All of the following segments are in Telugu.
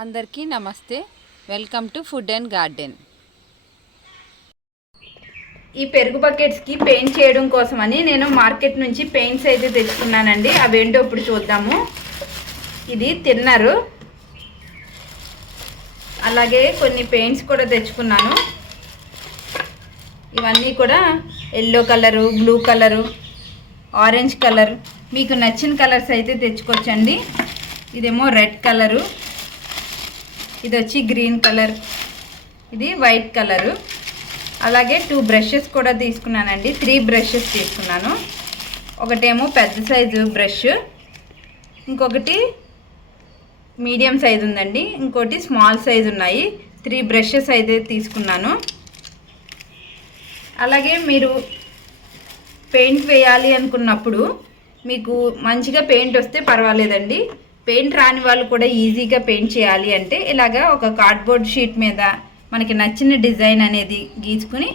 అందరికీ నమస్తే. Welcome to food and garden. ఈ పెరుగు బకెట్స్కి పెయింట్ చేయడం కోసమని నేను మార్కెట్ నుంచి పెయింట్స్ అయితే తెచ్చుకున్నానండి. అవేంటో ఇప్పుడు చూద్దాము. ఇది తిన్నరు, అలాగే కొన్ని పెయింట్స్ కూడా తెచ్చుకున్నాను. ఇవన్నీ కూడా yellow colour, blue colour, orange colour, మీకు నచ్చిన కలర్స్ అయితే తెచ్చుకోవచ్చండి. ఇదేమో రెడ్ కలరు, ఇది వచ్చి గ్రీన్ కలర్, ఇది వైట్ కలరు. అలాగే 2 బ్రషెస్ కూడా తీసుకున్నానండి. 3 బ్రషెస్ తీసుకున్నాను. ఒకటేమో పెద్ద సైజు బ్రష్, ఇంకొకటి మీడియం సైజు ఉందండి, ఇంకోటి స్మాల్ సైజు ఉన్నాయి. 3 బ్రషెస్ అయితే తీసుకున్నాను. అలాగే మీరు పెయింట్ వేయాలి అనుకున్నప్పుడు మీకు మంచిగా పెయింట్ వస్తే పర్వాలేదండి. పెయింట్ రాని వాళ్ళు కూడా ఈజీగా పెయింట్ చేయాలి అంటే ఇలాగా ఒక కార్డ్బోర్డ్ షీట్ మీద మనకి నచ్చిన డిజైన్ అనేది గీసుకుని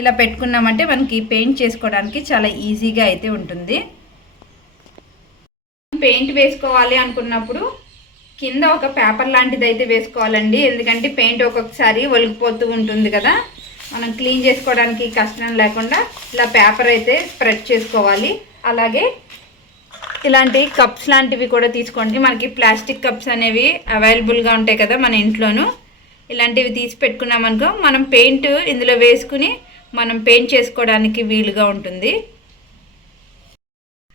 ఇలా పెట్టుకున్నామంటే మనకి పెయింట్ చేసుకోవడానికి చాలా ఈజీగా అయితే ఉంటుంది. పెయింట్ వేసుకోవాలి అనుకున్నప్పుడు కింద ఒక పేపర్ లాంటిది అయితే వేసుకోవాలండి. ఎందుకంటే పెయింట్ ఒక్కొక్కసారి ఒలిగిపోతూ ఉంటుంది కదా, మనం క్లీన్ చేసుకోవడానికి కష్టం లేకుండా ఇలా పేపర్ అయితే స్ప్రెడ్ చేసుకోవాలి. అలాగే ఇలాంటి కప్స్ లాంటివి కూడా తీసుకోండి. మనకి ప్లాస్టిక్ కప్స్ అనేవి అవైలబుల్గా ఉంటాయి కదా మన ఇంట్లోనూ. ఇలాంటివి తీసి పెట్టుకున్నామనుకో మనం పెయింట్ ఇందులో వేసుకుని మనం పెయింట్ చేసుకోవడానికి వీలుగా ఉంటుంది.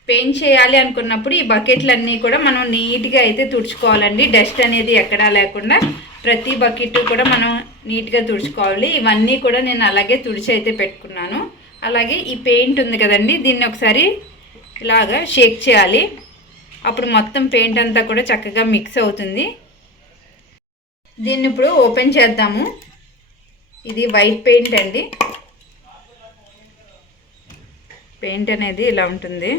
పెయింట్ చేయాలి అనుకున్నప్పుడు ఈ బకెట్లన్నీ కూడా మనం నీట్గా అయితే తుడుచుకోవాలండి. డస్ట్ అనేది ఎక్కడా లేకుండా ప్రతి బకెట్ కూడా మనం నీట్గా తుడుచుకోవాలి. ఇవన్నీ కూడా నేను అలాగే తుడిచి అయితే పెట్టుకున్నాను. అలాగే ఈ పెయింట్ ఉంది కదండి, దీన్ని ఒకసారి ఇలాగా షేక్ చేయాలి. అప్పుడు మొత్తం పెయింట్ అంతా కూడా చక్కగా మిక్స్ అవుతుంది. దీన్ని ఇప్పుడు ఓపెన్ చేద్దాము. ఇది వైట్ పెయింట్ అండి. పెయింట్ అనేది ఇలా ఉంటుంది.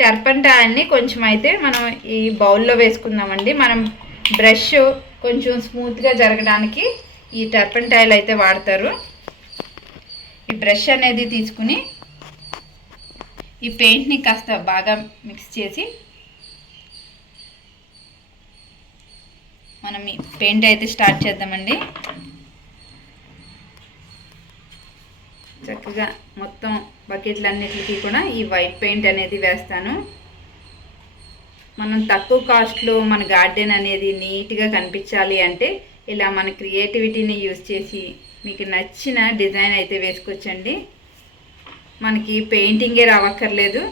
టర్పంటాయిల్ని కొంచెం అయితే మనం ఈ బౌల్లో వేసుకుందామండి. మనం బ్రష్ కొంచెం స్మూత్గా జరగడానికి ఈ టర్పంటాయిల్ అయితే వాడతారు. ఈ బ్రష్ అనేది తీసుకుని ఈ పెయింట్ని కాస్త బాగా మిక్స్ చేసి మనం ఈ పెయింట్ అయితే స్టార్ట్ చేద్దామండి. చక్కగా మొత్తం బకెట్లన్నిటికీ కూడా ఈ వైట్ పెయింట్ అనేది వేస్తాను. మనం తక్కువ కాస్ట్లో మన గార్డెన్ అనేది నీట్గా కనిపించాలి అంటే ఇలా మన క్రియేటివిటీని యూజ్ చేసి మీకు నచ్చిన డిజైన్ అయితే వేసుకోవచ్చండి. మనకి పెయింటింగే రావక్కర్లేదు,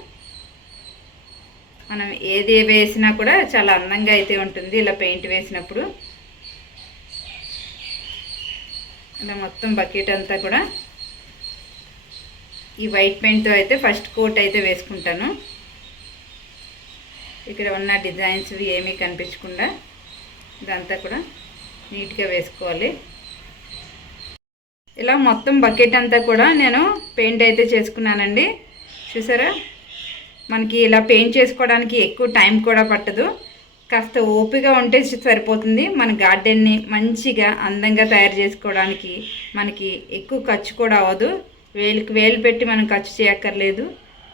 మనం ఏది వేసినా కూడా చాలా అందంగా అయితే ఉంటుంది. ఇలా పెయింట్ వేసినప్పుడు ఇలా మొత్తం బకెట్ అంతా కూడా ఈ వైట్ పెయింట్తో అయితే ఫస్ట్ కోట్ అయితే వేసుకుంటాను. ఇక్కడ ఉన్న డిజైన్స్ ఏమీ కనిపించకుండా ఇదంతా కూడా నీట్గా వేసుకోవాలి. ఇలా మొత్తం బకెట్ అంతా కూడా నేను పెయింట్ అయితే చేసుకున్నానండి. చూసారా, మనకి ఇలా పెయింట్ చేసుకోవడానికి ఎక్కువ టైం కూడా పట్టదు. కాస్త ఓపిక ఉంటే సరిపోతుంది. మన గార్డెన్ని మంచిగా అందంగా తయారు చేసుకోవడానికి మనకి ఎక్కువ ఖర్చు కూడా అవ్వదు. వేలుకి వేలు పెట్టి మనం ఖర్చు చేయక్కర్లేదు.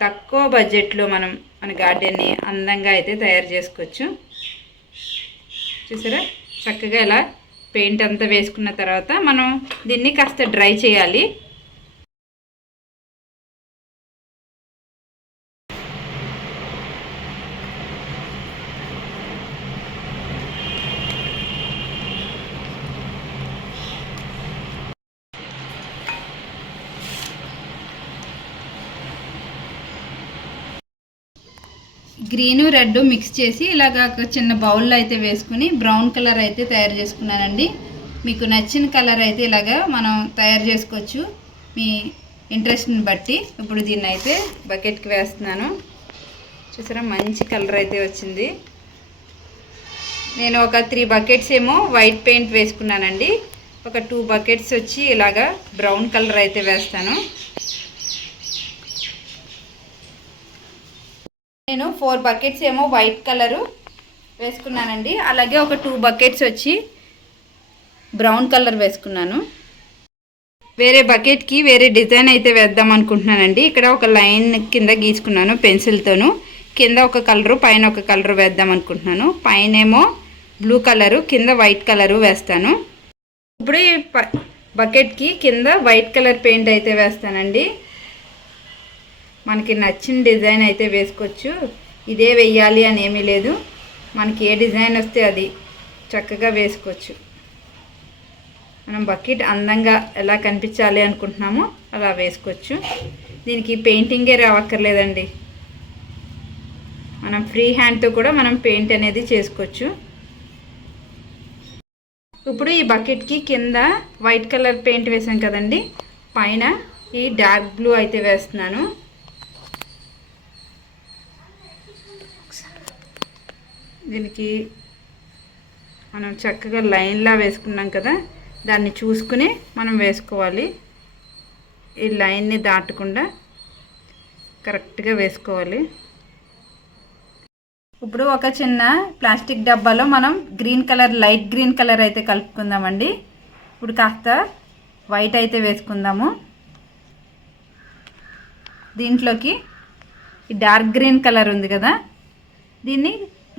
తక్కువ బడ్జెట్లో మనం మన గార్డెన్ని అందంగా అయితే తయారు చేసుకోవచ్చు. చూసారా, చక్కగా ఇలా పెయింట్ అంతా వేసుకున్న తర్వాత మనం దీన్ని కాస్త డ్రై చేయాలి. గ్రీను రెడ్ మిక్స్ చేసి ఇలాగ ఒక చిన్న బౌల్లో అయితే వేసుకుని బ్రౌన్ కలర్ అయితే తయారు చేసుకున్నానండి. మీకు నచ్చిన కలర్ అయితే ఇలాగా మనం తయారు చేసుకోవచ్చు మీ ఇంట్రెస్ట్ని బట్టి. ఇప్పుడు దీన్ని అయితే బకెట్కి వేస్తున్నాను. చూసారా, మంచి కలర్ అయితే వచ్చింది. నేను ఒక 3 బకెట్స్ ఏమో వైట్ పెయింట్ వేసుకున్నానండి. ఒక 2 బకెట్స్ వచ్చి ఇలాగా బ్రౌన్ కలర్ అయితే వేస్తాను. నేను 4 బకెట్స్ ఏమో వైట్ కలరు వేసుకున్నానండి. అలాగే ఒక 2 బకెట్స్ వచ్చి బ్రౌన్ కలర్ వేసుకున్నాను. వేరే బకెట్కి వేరే డిజైన్ అయితే వేద్దాం అనుకుంటున్నానండి. ఇక్కడ ఒక లైన్ కింద గీసుకున్నాను పెన్సిల్తోను. కింద ఒక కలరు పైన ఒక కలరు వేద్దాం అనుకుంటున్నాను. పైనేమో బ్లూ కలరు, కింద వైట్ కలరు వేస్తాను. ఇప్పుడు ఈ బకెట్కి కింద వైట్ కలర్ పెయింట్ అయితే వేస్తానండి. మనకి నచ్చిన డిజైన్ అయితే వేసుకోవచ్చు. ఇదే వెయ్యాలి అని ఏమీ లేదు. మనకి ఏ డిజైన్ వస్తే అది చక్కగా వేసుకోవచ్చు. మనం బకెట్ అందంగా ఎలా కనిపించాలి అనుకుంటున్నామో అలా వేసుకోవచ్చు. దీనికి పెయింటింగే రావక్కర్లేదండి. మనం ఫ్రీ హ్యాండ్తో కూడా మనం పెయింట్ అనేది చేసుకోవచ్చు. ఇప్పుడు ఈ బకెట్కి కింద వైట్ కలర్ పెయింట్ వేసాం కదండి, పైన ఈ డార్క్ బ్లూ అయితే వేస్తున్నాను. దీనికి మనం చక్కగా లైన్లా వేసుకున్నాం కదా, దాన్ని చూసుకుని మనం వేసుకోవాలి. ఈ లైన్ని దాటకుండా కరెక్ట్గా వేసుకోవాలి. ఇప్పుడు ఒక చిన్న ప్లాస్టిక్ డబ్బాలో మనం green colour, light green colour అయితే కలుపుకుందామండి. ఇప్పుడు కాస్త వైట్ అయితే వేసుకుందాము. దీంట్లోకి ఈ డార్క్ గ్రీన్ కలర్ ఉంది కదా, దీన్ని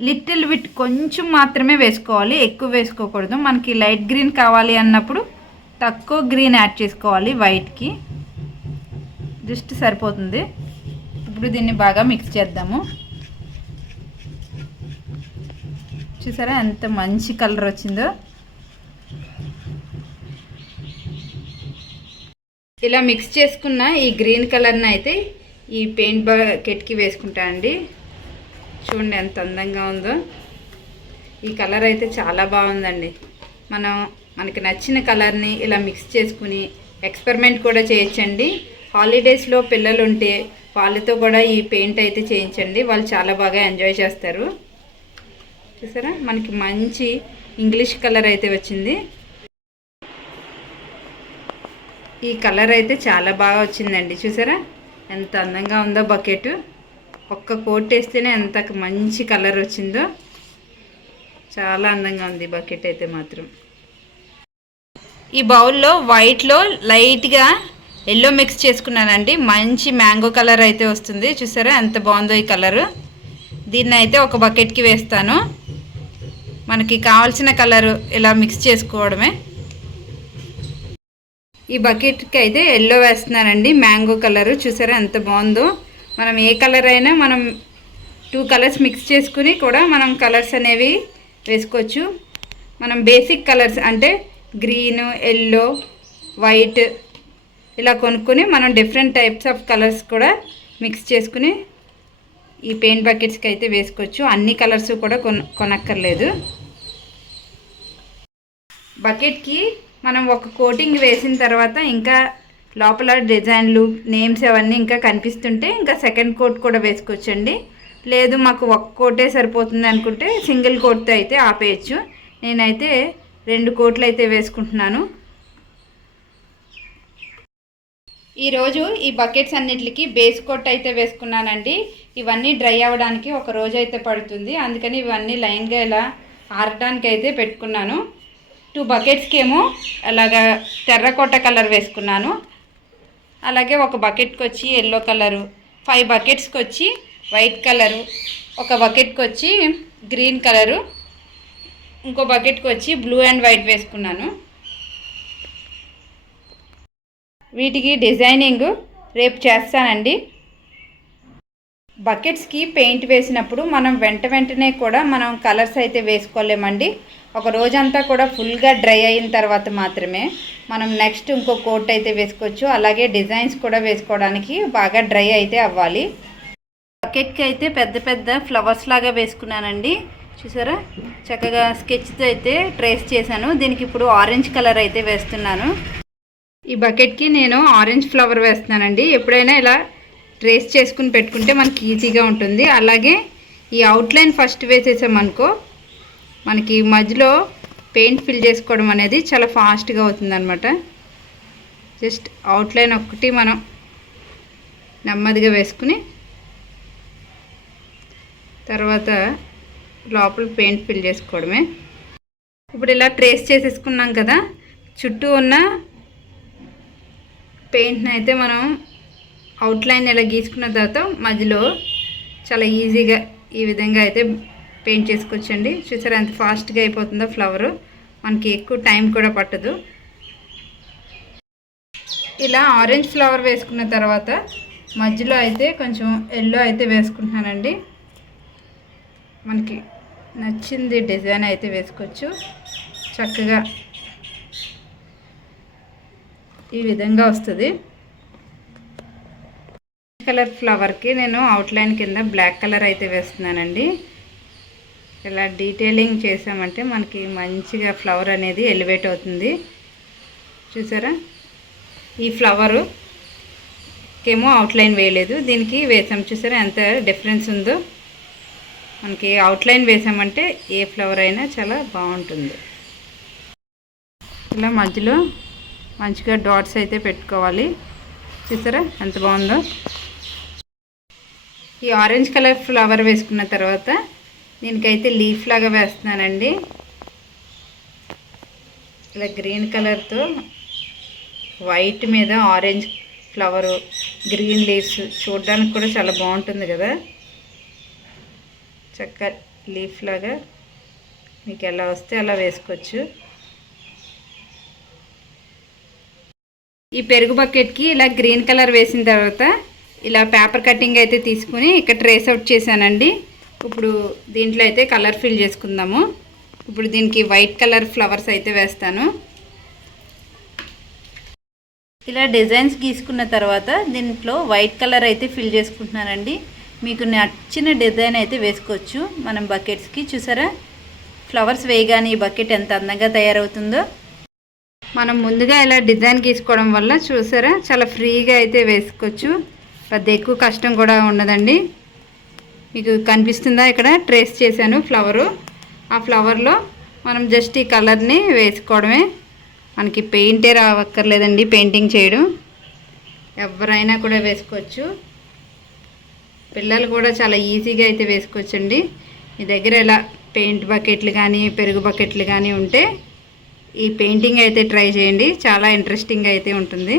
లిటిల్ బిట్ కొంచెం మాత్రమే వేసుకోవాలి, ఎక్కువ వేసుకోకూడదు. మనకి లైట్ గ్రీన్ కావాలి అన్నప్పుడు తక్కువ గ్రీన్ యాడ్ చేసుకోవాలి. వైట్కి జస్ట్ సరిపోతుంది. ఇప్పుడు దీన్ని బాగా మిక్స్ చేద్దాము. చూసారా ఎంత మంచి కలర్ వచ్చిందో. ఇలా మిక్స్ చేసుకున్న ఈ గ్రీన్ కలర్ని అయితే ఈ పెయింట్ బకెట్కి వేసుకుంటా అండి. చూడండి ఎంత అందంగా ఉందో. ఈ కలర్ అయితే చాలా బాగుందండి. మనకి నచ్చిన కలర్ని ఇలా మిక్స్ చేసుకుని ఎక్స్పెరిమెంట్ కూడా చేయొచ్చండి. హాలిడేస్లో పిల్లలు ఉంటే వాళ్ళతో కూడా ఈ పెయింట్ అయితే చేయించండి, వాళ్ళు చాలా బాగా ఎంజాయ్ చేస్తారు. చూసారా మనకి మంచి ఇంగ్లీష్ కలర్ అయితే వచ్చింది. ఈ కలర్ అయితే చాలా బాగా వచ్చిందండి. చూసారా ఎంత అందంగా ఉందో బకెట్. ఒక్క కోట్ వేస్తేనే ఎంత మంచి కలర్ వచ్చిందో. చాలా అందంగా ఉంది బకెట్ అయితే మాత్రం. ఈ బౌల్లో వైట్లో లైట్గా ఎల్లో మిక్స్ చేసుకున్నానండి. మంచి మ్యాంగో కలర్ అయితే వస్తుంది. చూసారా ఎంత బాగుందో ఈ కలరు. దీన్ని అయితే ఒక బకెట్కి వేస్తాను. మనకి కావాల్సిన కలరు ఇలా మిక్స్ చేసుకోవడమే. ఈ బకెట్కి అయితే ఎల్లో వేస్తున్నానండి, మ్యాంగో కలరు. చూసారా ఎంత బాగుందో. మనం ఏ కలర్ అయినా మనం 2 కలర్స్ మిక్స్ చేసుకుని కూడా మనం కలర్స్ అనేవి వేసుకోవచ్చు. మనం బేసిక్ కలర్స్ అంటే గ్రీన్, ఎల్లో, వైట్ ఇలా కొనుక్కొని మనం డిఫరెంట్ టైప్స్ ఆఫ్ కలర్స్ కూడా మిక్స్ చేసుకుని ఈ పెయింట్ బకెట్స్కి అయితే వేసుకోవచ్చు. అన్ని కలర్స్ కూడా కొనక్కర్లేదు. బకెట్కి మనం ఒక కోటింగ్ వేసిన తర్వాత ఇంకా లోపల డిజైన్లు, నేమ్స్ అవన్నీ ఇంకా కనిపిస్తుంటే ఇంకా సెకండ్ కోట్ కూడా వేసుకోవచ్చండి. లేదు మాకు ఒక కోటే సరిపోతుంది అనుకుంటే సింగిల్ కోట్తో అయితే ఆపేయచ్చు. నేనైతే 2 కోట్లు అయితే వేసుకుంటున్నాను. ఈరోజు ఈ బకెట్స్ అన్నిటికి బేస్ కోట్ అయితే వేసుకున్నానండి. ఇవన్నీ డ్రై అవ్వడానికి ఒక రోజు అయితే పడుతుంది. అందుకని ఇవన్నీ లైన్గా ఇలా ఆరడానికి అయితే పెట్టుకున్నాను. 2 బకెట్స్కి ఏమో అలాగా తెర్రకోట కలర్ వేసుకున్నాను. అలాగే ఒక బకెట్కి వచ్చి ఎల్లో కలరు, 5 బకెట్స్కి వచ్చి వైట్ కలరు, ఒక బకెట్కి వచ్చి గ్రీన్ కలరు, ఇంకో బకెట్కి వచ్చి బ్లూ అండ్ వైట్ వేసుకున్నాను. వీటికి డిజైనింగ్ రేపు చేస్తానండి. బకెట్స్కి పెయింట్ వేసినప్పుడు మనం వెంటనే కూడా మనం కలర్స్ అయితే వేసుకోలేమండి. ఒక రోజంతా కూడా ఫుల్గా డ్రై అయిన తర్వాత మాత్రమే మనం నెక్స్ట్ ఇంకో కోట్ అయితే వేసుకోవచ్చు. అలాగే డిజైన్స్ కూడా వేసుకోవడానికి బాగా డ్రై అయితే అవ్వాలి. బకెట్కి అయితే పెద్ద పెద్ద ఫ్లవర్స్ లాగా వేసుకున్నానండి. చూసారా చక్కగా స్కెచ్తో అయితే ట్రేస్ చేశాను. దీనికి ఇప్పుడు ఆరెంజ్ కలర్ అయితే వేస్తున్నాను. ఈ బకెట్కి నేను ఆరెంజ్ ఫ్లవర్ వేస్తున్నానండి. ఎప్పుడైనా ఇలా ట్రేస్ చేసుకుని పెట్టుకుంటే మనకి ఈజీగా ఉంటుంది. అలాగే ఈ అవుట్లైన్ ఫస్ట్ వేసేసామనుకో మనకి మధ్యలో పెయింట్ ఫిల్ చేసుకోవడం అనేది చాలా ఫాస్ట్గా అవుతుందన్నమాట. జస్ట్ అవుట్లైన్ ఒక్కటి మనం నెమ్మదిగా వేసుకుని తర్వాత లోపల పెయింట్ ఫిల్ చేసుకోవడమే. ఇప్పుడు ఇలా ట్రేస్ చేసేసుకున్నాం కదా, చుట్టూ ఉన్న పెయింట్ని అయితే మనం అవుట్లైన్ ఇలా గీసుకున్న తర్వాత మధ్యలో చాలా ఈజీగా ఈ విధంగా అయితే పెయింట్ చేసుకోవచ్చండి. చూసారా ఎంత ఫాస్ట్గా అయిపోతుందో ఫ్లవరు, మనకి ఎక్కువ టైం కూడా పట్టదు. ఇలా ఆరెంజ్ ఫ్లవర్ వేసుకున్న తర్వాత మధ్యలో అయితే కొంచెం ఎల్లో అయితే వేసుకుంటున్నానండి. మనకి నచ్చింది డిజైన్ అయితే వేసుకోవచ్చు. చక్కగా ఈ విధంగా వస్తుంది. కలర్ ఫ్లవర్కి నేను అవుట్లైన్ కింద బ్లాక్ కలర్ అయితే వేస్తున్నానండి. ఇలా డీటెయిలింగ్ చేసామంటే మనకి మంచిగా ఫ్లవర్ అనేది ఎలివేట్ అవుతుంది. చూసారా, ఈ ఫ్లవరు ఏమో అవుట్లైన్ వేయలేదు, దీనికి వేసాం. చూసారా ఎంత డిఫరెన్స్ ఉందో. మనకి అవుట్లైన్ వేసామంటే ఏ ఫ్లవర్ అయినా చాలా బాగుంటుంది. ఇలా మధ్యలో మంచిగా డాట్స్ అయితే పెట్టుకోవాలి. చూసారా ఎంత బాగుందో. ఈ ఆరెంజ్ కలర్ ఫ్లవర్ వేసుకున్న తర్వాత దీనికైతే లీఫ్ లాగా వేస్తున్నానండి. ఇలా గ్రీన్ కలర్తో వైట్ మీద ఆరెంజ్ ఫ్లవరు, గ్రీన్ లీవ్స్ చూడడానికి కూడా చాలా బాగుంటుంది కదా. చక్కగా లీఫ్ లాగా మీకు ఎలా వస్తే అలా వేసుకోవచ్చు. ఈ పెరుగు బకెట్కి ఇలా గ్రీన్ కలర్ వేసిన తర్వాత ఇలా పేపర్ కటింగ్ అయితే తీసుకుని ఇక్కడ ట్రేస్ అవుట్ చేశానండి. ఇప్పుడు దీంట్లో అయితే కలర్ ఫిల్ చేసుకుందాము. ఇప్పుడు దీనికి వైట్ కలర్ ఫ్లవర్స్ అయితే వేస్తాను. ఇలా డిజైన్స్ గీసుకున్న తర్వాత దీంట్లో వైట్ కలర్ అయితే ఫిల్ చేసుకుంటున్నానండి. మీకు నచ్చిన డిజైన్ అయితే వేసుకోవచ్చు మనం బకెట్స్కి. చూసారా ఫ్లవర్స్ వేయగానే ఈ బకెట్ ఎంత అందంగా తయారవుతుందో. మనం ముందుగా ఇలా డిజైన్ గీసుకోవడం వల్ల చూసారా చాలా ఫ్రీగా అయితే వేసుకోవచ్చు. పెద్ద ఎక్కువ కష్టం కూడా ఉండదండి. మీకు కనిపిస్తుందా, ఇక్కడ ట్రేస్ చేశాను ఫ్లవరు. ఆ ఫ్లవర్లో మనం జస్ట్ ఈ కలర్ని వేసుకోవడమే. మనకి పెయింటే రావక్కర్లేదండి పెయింటింగ్ చేయడం. ఎవరైనా కూడా వేసుకోవచ్చు. పిల్లలు కూడా చాలా ఈజీగా అయితే వేసుకోవచ్చండి. మీ దగ్గర ఇలా పెయింట్ బకెట్లు కానీ పెరుగు బకెట్లు కానీ ఉంటే ఈ పెయింటింగ్ అయితే ట్రై చేయండి. చాలా ఇంట్రెస్టింగ్ అయితే ఉంటుంది.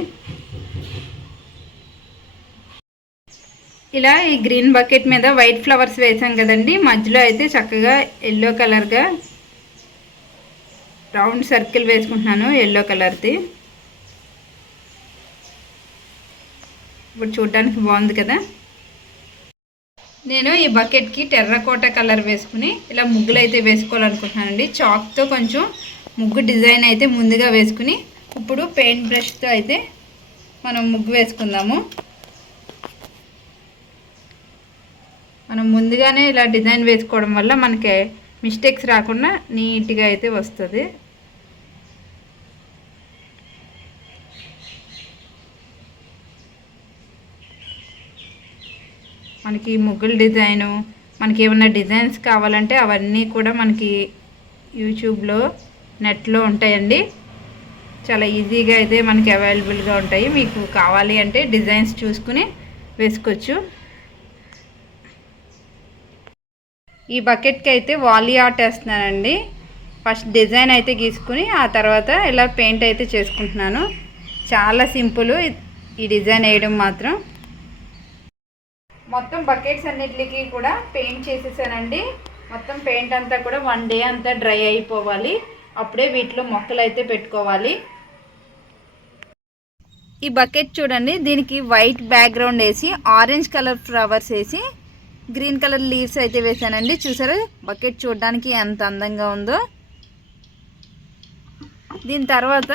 ఇలా ఈ గ్రీన్ బకెట్ మీద వైట్ ఫ్లవర్స్ వేసాం కదండి. మధ్యలో అయితే చక్కగా ఎల్లో కలర్గా రౌండ్ సర్కిల్ వేసుకుంటున్నాను ఎల్లో కలర్ది. ఇప్పుడు చూడడానికి బాగుంది కదా. నేను ఈ బకెట్కి టెర్రకోట కలర్ వేసుకుని ఇలా ముగ్గులు అయితే వేసుకోవాలనుకుంటున్నానండి. చాక్తో కొంచెం ముగ్గు డిజైన్ అయితే ముందుగా వేసుకుని ఇప్పుడు పెయింట్ బ్రష్తో అయితే మనం ముగ్గు వేసుకుందాము. మనం ముందుగానే ఇలా డిజైన్ వేసుకోవడం వల్ల మనకి మిస్టేక్స్ రాకుండా నీట్గా అయితే వస్తుంది. మనకి ముగ్గుల డిజైను, మనకి ఏమన్నా డిజైన్స్ కావాలంటే అవన్నీ కూడా మనకి యూట్యూబ్లో నెట్లో ఉంటాయండి. చాలా ఈజీగా అయితే మనకి అవైలబుల్గా ఉంటాయి. మీకు కావాలి అంటే డిజైన్స్ చూసుకుని వేసుకోవచ్చు. ఈ బకెట్కి అయితే వాలీ ఆర్ట్ వేస్తున్నానండి. ఫస్ట్ డిజైన్ అయితే గీసుకుని ఆ తర్వాత ఇలా పెయింట్ అయితే చేసుకుంటున్నాను. చాలా సింపుల్ ఈ డిజైన్ వేయడం మాత్రం. మొత్తం బకెట్స్ అన్నిటికీ కూడా పెయింట్ చేసేసానండి. మొత్తం పెయింట్ అంతా కూడా 1 డే అంతా డ్రై అయిపోవాలి. అప్పుడే వీటిలో మొక్కలు అయితే పెట్టుకోవాలి. ఈ బకెట్ చూడండి, దీనికి వైట్ బ్యాక్గ్రౌండ్ వేసి ఆరెంజ్ కలర్ ఫ్లవర్స్ వేసి గ్రీన్ కలర్ లీవ్స్ అయితే వేసానండి. చూసారా బకెట్ చూడడానికి ఎంత అందంగా ఉందో. దీని తర్వాత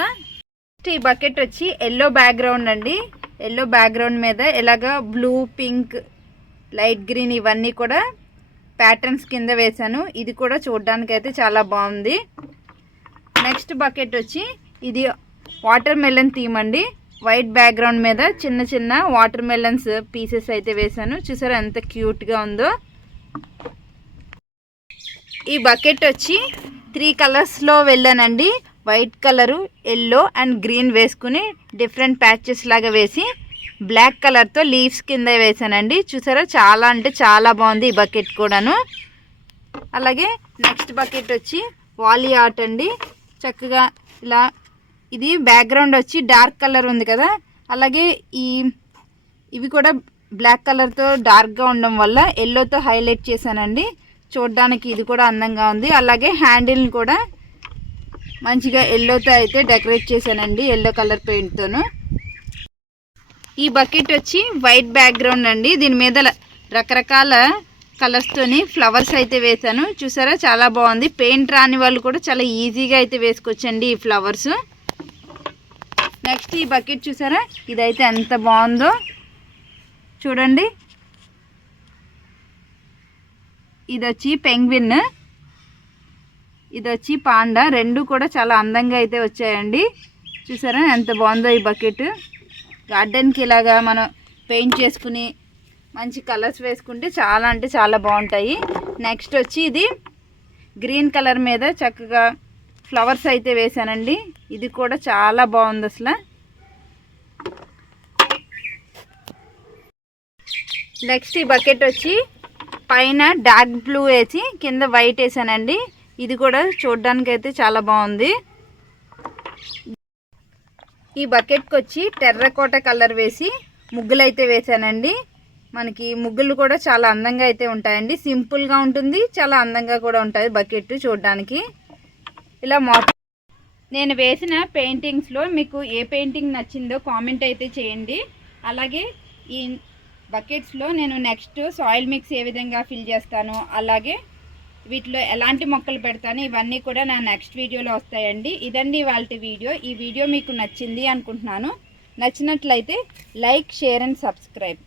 ఈ బకెట్ వచ్చి ఎల్లో బ్యాక్గ్రౌండ్ అండి. ఎల్లో బ్యాక్గ్రౌండ్ మీద ఇలాగా బ్లూ, పింక్, లైట్ గ్రీన్ ఇవన్నీ కూడా ప్యాటర్న్స్ కింద వేసాను. ఇది కూడా చూడడానికి అయితే చాలా బాగుంది. నెక్స్ట్ బకెట్ వచ్చి ఇది వాటర్ మెలన్ థీమ్ అండి. వైట్ బ్యాక్గ్రౌండ్ మీద చిన్న చిన్న వాటర్ మెలన్స్ పీసెస్ అయితే వేసాను. చూసారా ఎంత క్యూట్గా ఉందో. ఈ బకెట్ వచ్చి 3 కలర్స్లో వెళ్ళానండి. White colour, yellow and green వేసుకుని డిఫరెంట్ ప్యాచెస్ లాగా వేసి బ్లాక్ కలర్తో లీవ్స్ కింద వేసానండి. చూసారా చాలా అంటే చాలా బాగుంది ఈ బకెట్ కూడాను. అలాగే నెక్స్ట్ బకెట్ వచ్చి వాలీ ఆర్ట్ అండి. చక్కగా ఇలా ఇది బ్యాక్గ్రౌండ్ వచ్చి డార్క్ కలర్ ఉంది కదా, అలాగే ఇవి కూడా బ్లాక్ కలర్తో డార్క్గా ఉండడం వల్ల ఎల్లోతో హైలైట్ చేశానండి. చూడడానికి ఇది కూడా అందంగా ఉంది. అలాగే హ్యాండిల్ని కూడా మంచిగా ఎల్లోతో అయితే డెకరేట్ చేశానండి, ఎల్లో కలర్ పెయింట్తోను. ఈ బకెట్ వచ్చి వైట్ బ్యాక్గ్రౌండ్ అండి. దీని మీద రకరకాల కలర్స్తోని ఫ్లవర్స్ అయితే వేసాను. చూసారా, చాలా బాగుంది. పెయింట్ రాని వాళ్ళు కూడా చాలా ఈజీగా అయితే వేసుకోవచ్చండి ఈ ఫ్లవర్స్. నెక్స్ట్ ఈ బకెట్ చూసారా, ఇదైతే ఎంత బాగుందో చూడండి. ఇది వచ్చి పెంగ్విన్, ఇది వచ్చి పాండా. రెండు కూడా చాలా అందంగా అయితే వచ్చాయండి. చూసారా ఎంత బాగుందో ఈ బకెట్. గార్డెన్కి ఇలాగా మనం పెయింట్ చేసుకుని మంచి కలర్స్ వేసుకుంటే చాలా అంటే చాలా బాగుంటాయి. నెక్స్ట్ వచ్చి ఇది గ్రీన్ కలర్ మీద చక్కగా ఫ్లవర్స్ అయితే వేసానండి. ఇది కూడా చాలా బాగుంది అసలు. నెక్స్ట్ ఈ బకెట్ వచ్చి పైన డార్క్ బ్లూ వేసి కింద వైట్ వేసానండి. ఇది కూడా చూడడానికి అయితే చాలా బాగుంది. ఈ బకెట్కి వచ్చి టెర్రకోట కలర్ వేసి ముగ్గులు అయితే వేసానండి. మనకి ముగ్గులు కూడా చాలా అందంగా అయితే ఉంటాయండి. సింపుల్గా ఉంటుంది, చాలా అందంగా కూడా ఉంటుంది బకెట్ చూడడానికి. ఇలా నేను వేసిన పెయింటింగ్స్లో మీకు ఏ పెయింటింగ్ నచ్చిందో కామెంట్ అయితే చేయండి. అలాగే ఈ బకెట్స్లో నేను నెక్స్ట్ సాయిల్ మిక్స్ ఏ విధంగా ఫిల్ చేస్తాను, అలాగే వీటిలో ఎలాంటి మొక్కలు పెడతాను, ఇవన్నీ కూడా నా నెక్స్ట్ వీడియోలో వస్తాయండి. ఇదండి ఇవాల్టి వీడియో. ఈ వీడియో మీకు నచ్చింది అనుకుంటున్నాను. నచ్చినట్లయితే లైక్, షేర్ అండ్ సబ్స్క్రైబ్.